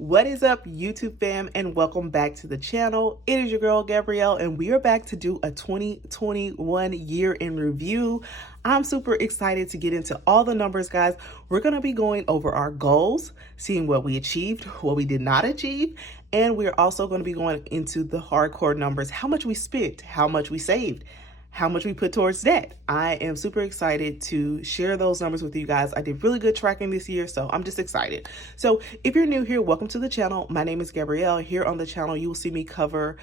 What is up, YouTube fam, and welcome back to the channel. It is your girl Gabrielle, and we are back to do a 2021 year in review. I'm super excited to get into all the numbers, guys. We're going to be going over our goals, seeing what we achieved, what we did not achieve, and we're also going to be going into the hardcore numbers, how much we spent, how much we saved, how much we put towards debt. I am super excited to share those numbers with you guys. I did really good tracking this year, so I'm just excited. So if you're new here, welcome to the channel. My name is Gabrielle. Here on the channel, you will see me cover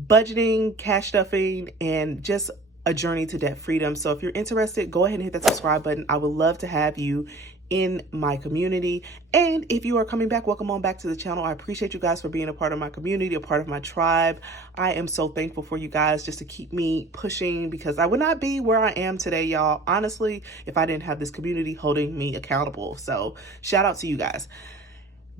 budgeting, cash stuffing, and just a journey to debt freedom. So if you're interested, go ahead and hit that subscribe button. I would love to have you in my community. And if you are coming back, welcome on back to the channel. I appreciate you guys for being a part of my community, a part of my tribe. I am so thankful for you guys just to keep me pushing, because I would not be where I am today, y'all, honestly, if I didn't have this community holding me accountable. So shout out to you guys.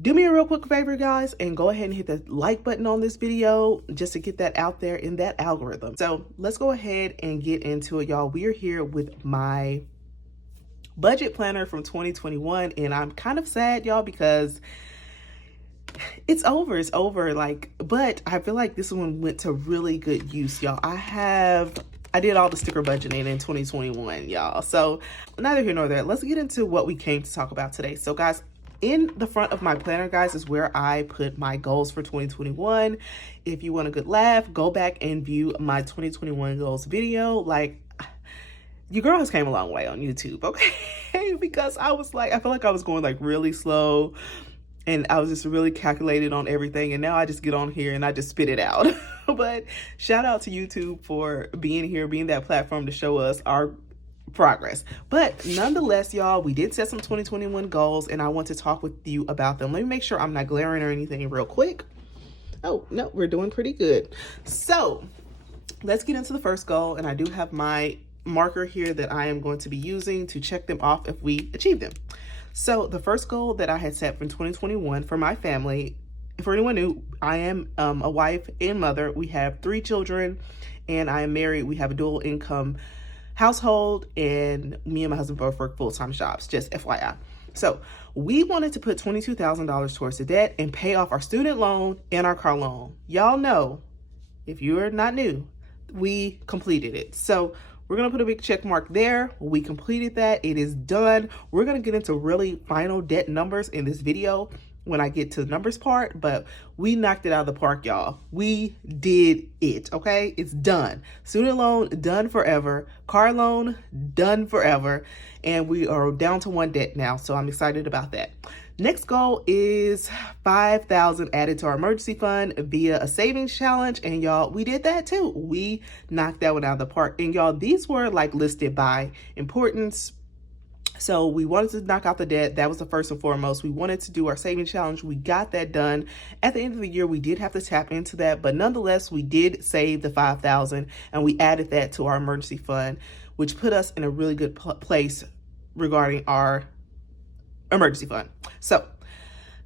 Do me a real quick favor, guys, and go ahead and hit the like button on this video just to get that out there in that algorithm. So let's go ahead and get into it, y'all. We are here with my budget planner from 2021, and I'm kind of sad, y'all, because it's over, like, but I feel like this one went to really good use, y'all. I did all the sticker budgeting in 2021, y'all. So neither here nor there. Let's get into what we came to talk about today. So guys, in the front of my planner, guys, is where I put my goals for 2021. If you want a good laugh, go back and view my 2021 goals video. Like, your girl has came a long way on YouTube, okay? Because I feel like I was going like really slow, and I was just really calculated on everything, and now I just get on here and I just spit it out. But shout out to YouTube for being here, being that platform to show us our progress. But nonetheless, y'all, we did set some 2021 goals, and I want to talk with you about them. Let me make sure I'm not glaring or anything real quick. Oh, no, we're doing pretty good. So let's get into the first goal, and I do have my marker here that I am going to be using to check them off if we achieve them. So the first goal that I had set for 2021 for my family, for anyone new, I am a wife and mother. We have 3 children, and I am married. We have a dual income household, and me and my husband both work full-time jobs, just FYI. So we wanted to put $22,000 towards the debt and pay off our student loan and our car loan. Y'all know, if you're not new, we completed it. So we're going to put a big check mark there. We completed that. It is done. We're going to get into really final debt numbers in this video when I get to the numbers part, but we knocked it out of the park, y'all. We did it, okay? It's done. Student loan, done forever. Car loan, done forever. And we are down to 1 debt now, so I'm excited about that. Next goal is $5,000 added to our emergency fund via a savings challenge. And y'all, we did that too. We knocked that one out of the park. And y'all, these were like listed by importance. So we wanted to knock out the debt. That was the first and foremost. We wanted to do our savings challenge. We got that done. At the end of the year, we did have to tap into that, but nonetheless, we did save the $5,000, and we added that to our emergency fund, which put us in a really good place regarding our emergency fund. So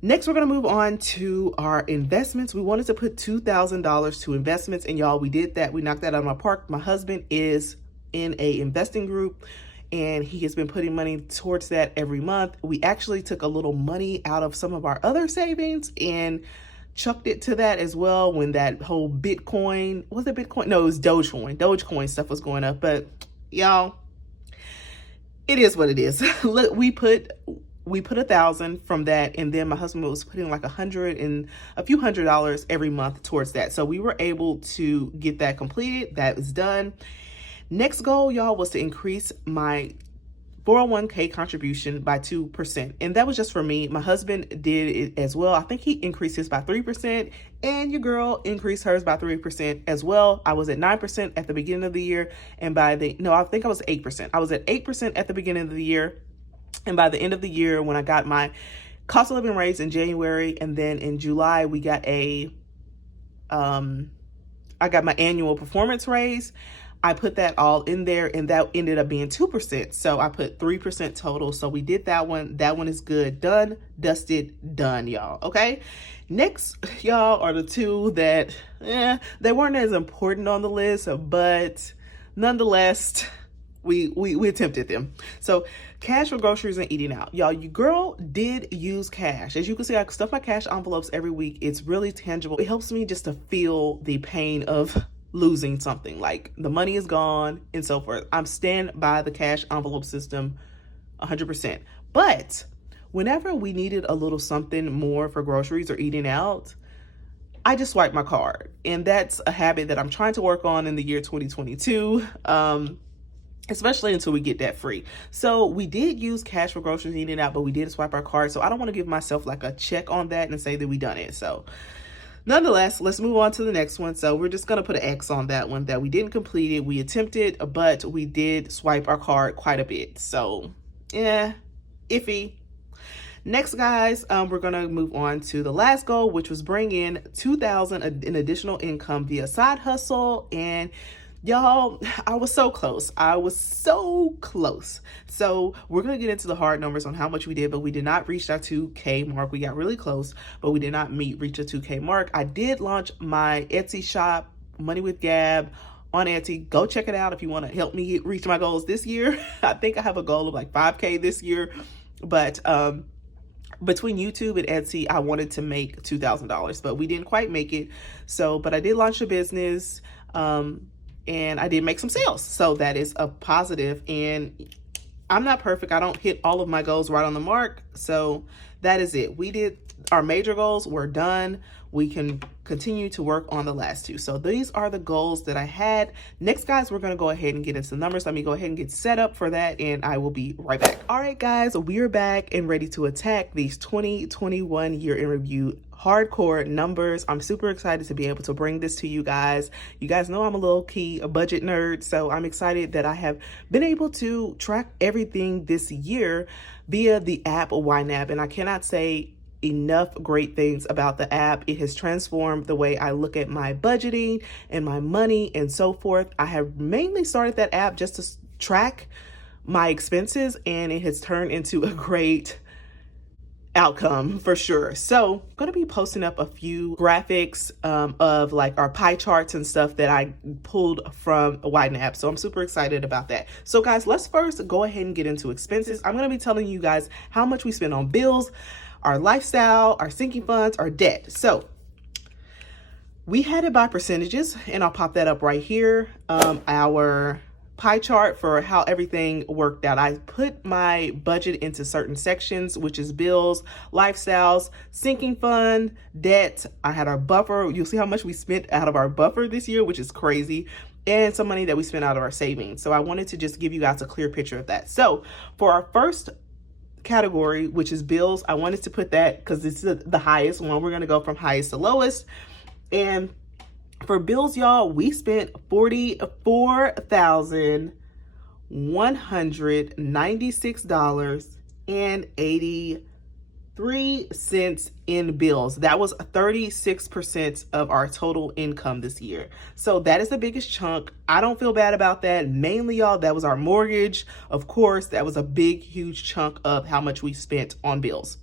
next, we're going to move on to our investments. We wanted to put $2,000 to investments, and y'all, we did that. We knocked that out of my park. My husband is in a investing group, and he has been putting money towards that every month. We actually took a little money out of some of our other savings and chucked it to that as well when that whole Bitcoin, was it Bitcoin? No, it was Dogecoin stuff was going up. But y'all, it is what it is. We put $1,000 from that, and then my husband was putting like $100 and a few $100 every month towards that. So we were able to get that completed. That was done. Next goal, y'all, was to increase my 401k contribution by 2. And that was just for me. My husband did it as well. I think he increased his by 3%, and your girl increased hers by 3% as well. I was at 9% at the beginning of the year, and I think I was 8%. I was at 8% at the beginning of the year. And by the end of the year, when I got my cost of living raise in January, and then in July, we got I got my annual performance raise. I put that all in there, and that ended up being 2%. So I put 3% total. So we did that one. That one is good. Done, dusted, done, y'all. Okay. Next, y'all, are the two that, they weren't as important on the list, but nonetheless, we attempted them. So cash for groceries and eating out. Y'all, your girl did use cash. As you can see, I stuff my cash envelopes every week. It's really tangible. It helps me just to feel the pain of losing something, like the money is gone and so forth. I'm stand by the cash envelope system 100%. But whenever we needed a little something more for groceries or eating out, I just swipe my card. And that's a habit that I'm trying to work on in the year 2022. Especially until we get debt free. So we did use cash for groceries and eating out, but we did swipe our card. So I don't want to give myself like a check on that and say that we done it. So nonetheless, let's move on to the next one. So we're just going to put an X on that one, that we didn't complete it. We attempted, but we did swipe our card quite a bit. So yeah, iffy. Next, guys, we're going to move on to the last goal, which was bring in $2,000 in additional income via side hustle. And y'all, I was so close. I was so close. So we're going to get into the hard numbers on how much we did, but we did not reach our 2K mark. We got really close, but we did not reach a 2K mark. I did launch my Etsy shop, Money with Gab, on Etsy. Go check it out if you want to help me reach my goals this year. I think I have a goal of like 5K this year, but between YouTube and Etsy, I wanted to make $2,000, but we didn't quite make it. So, but I did launch a business, and I did make some sales. So that is a positive. And I'm not perfect. I don't hit all of my goals right on the mark. So that is it. We did our major goals. We're done. We can continue to work on the last two. So these are the goals that I had. Next, guys, we're going to go ahead and get into the numbers. Let me go ahead and get set up for that, and I will be right back. All right, guys, we're back and ready to attack these 2021 year in review hardcore numbers. I'm super excited to be able to bring this to you guys. You guys know I'm a low-key budget nerd, so I'm excited that I have been able to track everything this year via the app YNAB, and I cannot say enough great things about the app. It has transformed the way I look at my budgeting and my money and so forth. I have mainly started that app just to track my expenses, and it has turned into a great outcome for sure. So I'm going to be posting up a few graphics of like our pie charts and stuff that I pulled from YNAB. So I'm super excited about that. So guys, let's first go ahead and get into expenses. I'm going to be telling you guys how much we spend on bills, our lifestyle, our sinking funds, our debt. So we had it by percentages, and I'll pop that up right here. Our pie chart for how everything worked out. I put my budget into certain sections, which is bills, lifestyles, sinking fund, debt. I had our buffer. You'll see how much we spent out of our buffer this year, which is crazy, and some money that we spent out of our savings. So I wanted to just give you guys a clear picture of that. So for our first category, which is bills, I wanted to put that because it's the highest one. We're going to go from highest to lowest. And for bills, y'all, we spent $44,196.83 in bills. That was 36% of our total income this year. So that is the biggest chunk. I don't feel bad about that. Mainly, y'all, that was our mortgage. Of course, that was a big, huge chunk of how much we spent on bills.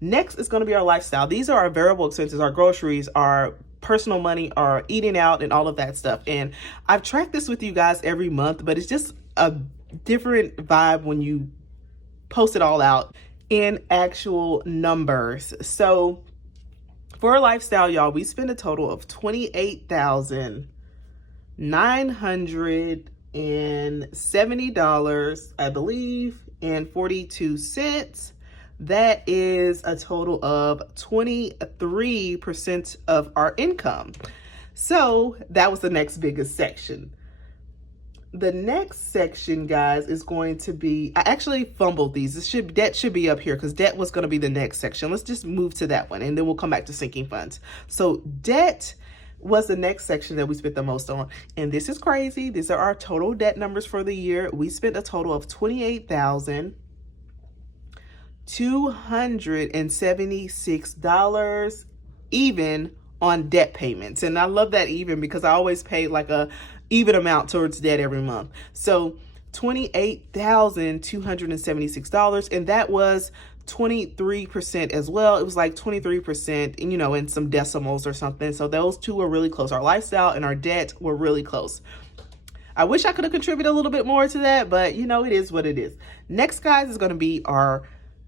Next is going to be our lifestyle. These are our variable expenses, our groceries, our personal money, our eating out, and all of that stuff. And I've tracked this with you guys every month, but it's just a different vibe when you post it all out in actual numbers. So for our lifestyle, y'all, we spend a total of $28,970, I believe, and 42 cents. That is a total of 23% of our income. So that was the next biggest section. The next section, guys, is going to be, I actually fumbled these. Debt should be up here because debt was going to be the next section. Let's just move to that one, and then we'll come back to sinking funds. So debt was the next section that we spent the most on. And this is crazy. These are our total debt numbers for the year. We spent a total of $28,276 even on debt payments. And I love that even because I always pay like a even amount towards debt every month. So $28,276, and that was 23% as well. It was like 23%, you know, in some decimals or something. So those two were really close. Our lifestyle and our debt were really close. I wish I could have contributed a little bit more to that, but you know, it is what it is. Next, guys, is going to be our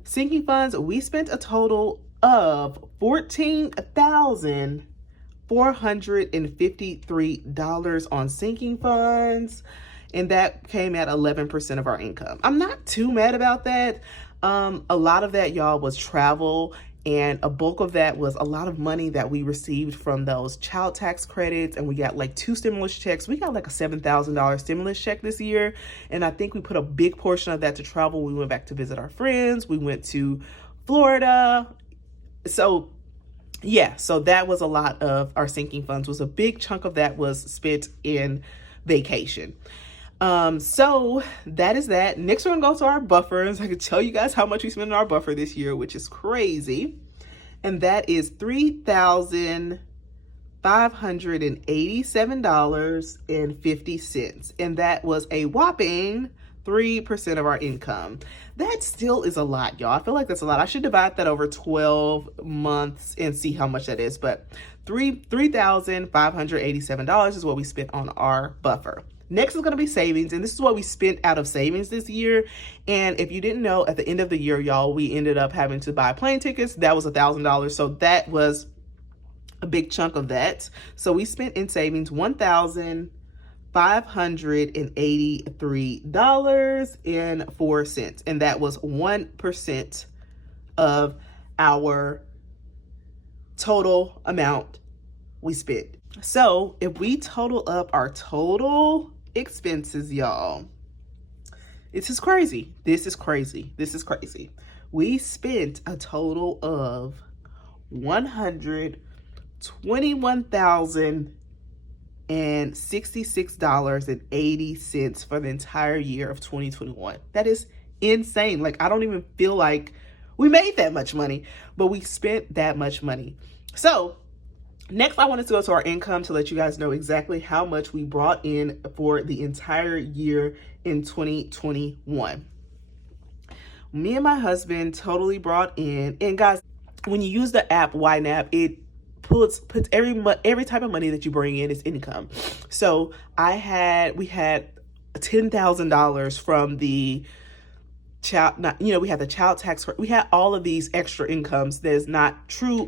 sinking funds. We spent a total of $14,453 on sinking funds, and that came at 11% of our income. I'm not too mad about that. A lot of that, y'all, was travel, and a bulk of that was a lot of money that we received from those child tax credits, and we got like 2 stimulus checks. We got like a $7,000 stimulus check this year, and I think we put a big portion of that to travel. We went back to visit our friends. We went to Florida. So yeah, so that was a lot of our sinking funds. Was a big chunk of that was spent in vacation. So that is that. Next, we're gonna go to our buffers. I can tell you guys how much we spent on our buffer this year, which is crazy. And that is $3,587.50. And that was a whopping 3% of our income. That still is a lot, y'all. I feel like that's a lot. I should divide that over 12 months and see how much that is. But $3,587 is what we spent on our buffer. Next is going to be savings, and this is what we spent out of savings this year. And if you didn't know, at the end of the year, y'all, we ended up having to buy plane tickets. That was $1,000, so that was a big chunk of that. So we spent in savings $1,583.04, and that was 1% of our total amount we spent. So if we total up our total expenses, y'all, this is crazy. This is crazy. This is crazy. We spent a total of $121,066.80 for the entire year of 2021. That is insane. Like, I don't even feel like we made that much money, but we spent that much money. So next, I wanted to go to our income to let you guys know exactly how much we brought in for the entire year in 2021. Me and my husband totally brought in, and guys, when you use the app YNAB, it puts every type of money that you bring in is income. So we had $10,000 from the child, we had the child tax, we had all of these extra incomes that is not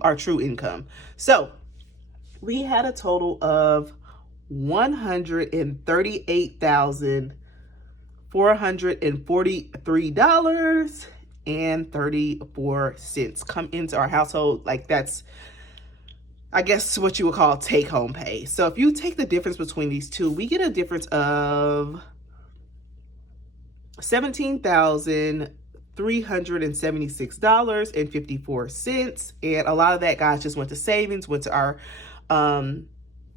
our true income. So we had a total of $138,443.34 come into our household. Like, that's, I guess, what you would call take home pay. So if you take the difference between these two, we get a difference of $17,376.54. And a lot of that, guys, just went to savings, went to our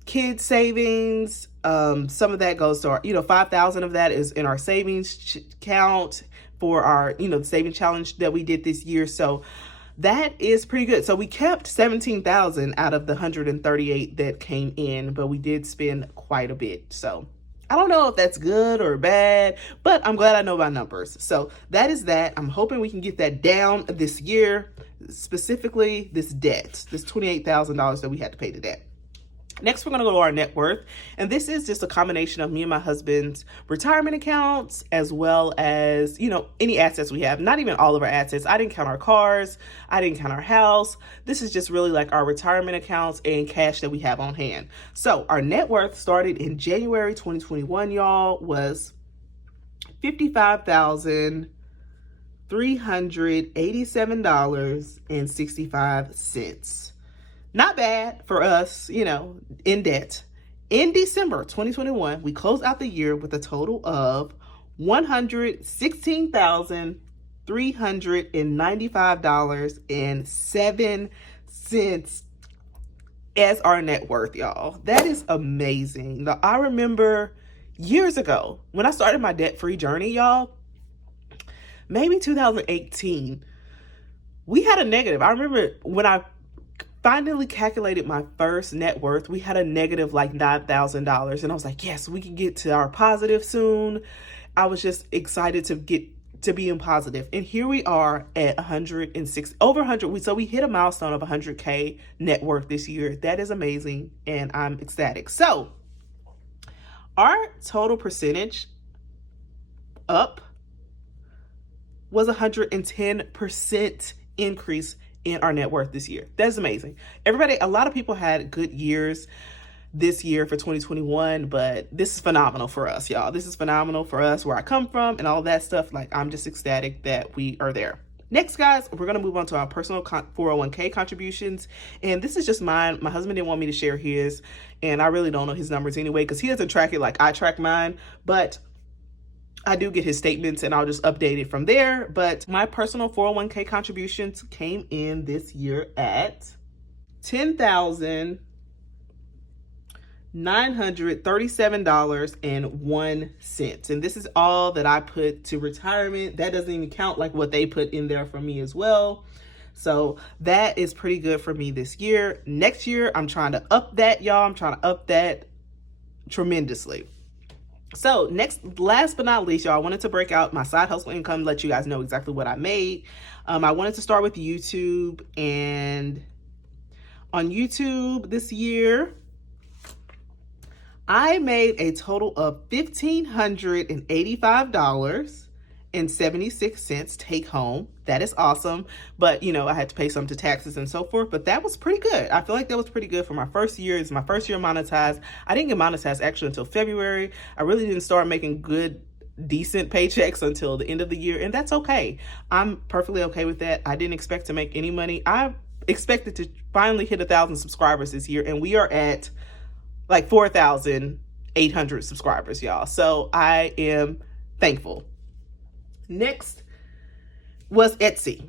kids savings. Some of that goes to our, $5,000 of that is in our savings account for our, the saving challenge that we did this year. So that is pretty good. So we kept 17,000 out of the 138 that came in, but we did spend quite a bit. So I don't know if that's good or bad, but I'm glad I know my numbers. So that is that. I'm hoping we can get that down this year, specifically this debt, this $28,000 that we had to pay to debt. Next, we're going to go to our net worth. And this is just a combination of me and my husband's retirement accounts, as well as, any assets we have. Not even all of our assets. I didn't count our cars. I didn't count our house. This is just really like our retirement accounts and cash that we have on hand. So our net worth started in January 2021, y'all, was $55,387.65. Not bad for us, in debt. In December 2021, we closed out the year with a total of $116,395.07 as our net worth, y'all. That is amazing. Now, I remember years ago when I started my debt-free journey, y'all, maybe 2018, we had a negative. I remember when I finally calculated my first net worth, we had a negative like $9,000. And I was like, yes, we can get to our positive soon. I was just excited to be in positive. And here we are at 106, over 100. So we hit a milestone of 100K net worth this year. That is amazing. And I'm ecstatic. So Our total percentage up was 110% increase in our net worth this year. That's amazing. Everybody, a lot of people had good years this year for 2021, but this is phenomenal for us, y'all. This is phenomenal for us, where I come from and all that stuff. Like, I'm just ecstatic that we are there. Next, guys, we're going to move on to our personal 401k contributions. And this is just mine. My husband didn't want me to share his, and I really don't know his numbers anyway, because he doesn't track it like I track mine. But I do get his statements, and I'll just update it from there. But my personal 401k contributions came in this year at $10,937.01. And this is all that I put to retirement. That doesn't even count like what they put in there for me as well. So that is pretty good for me this year. Next year, I'm trying to up that, y'all. I'm trying to up that tremendously. So last but not least, y'all, I wanted to break out my side hustle income, let you guys know exactly what I made. I wanted to start with YouTube, and on YouTube this year, I made a total of $1,585.76 take home. That is awesome. But, you know, I had to pay some to taxes and so forth, but that was pretty good. I feel like that was pretty good for my first year. It's my first year monetized. I didn't get monetized actually until February. I really didn't start making good, decent paychecks until the end of the year, and that's okay. I'm perfectly okay with that. I didn't expect to make any money. I expected to finally hit 1,000 subscribers this year, and we are at like 4,800 subscribers, y'all. So I am thankful. Next was Etsy.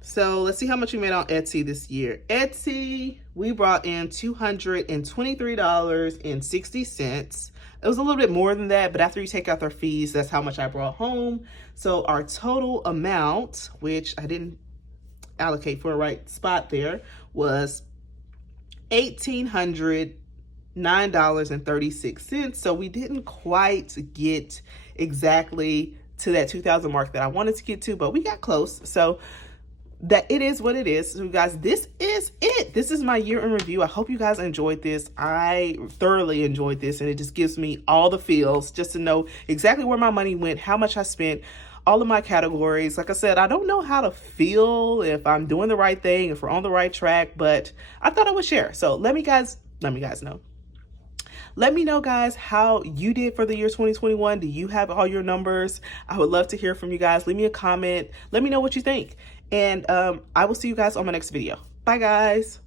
So let's see how much we made on Etsy this year. Etsy, we brought in $223.60. It was a little bit more than that, but after you take out their fees, that's how much I brought home. So our total amount, which I didn't allocate for a right spot there, was $1,809.36. So we didn't quite get exactly to that 2,000 mark that I wanted to get to, but we got close. So that it is what it is. So guys, this is it. This is my year in review. I hope you guys enjoyed this. I thoroughly enjoyed this, and it just gives me all the feels just to know exactly where my money went, how much I spent, all of my categories. Like I said, I don't know how to feel, if I'm doing the right thing, if we're on the right track, but I thought I would share. So let me guys know. Let me know, guys, how you did for the year 2021. Do you have all your numbers? I would love to hear from you guys. Leave me a comment. Let me know what you think. And I will see you guys on my next video. Bye, guys.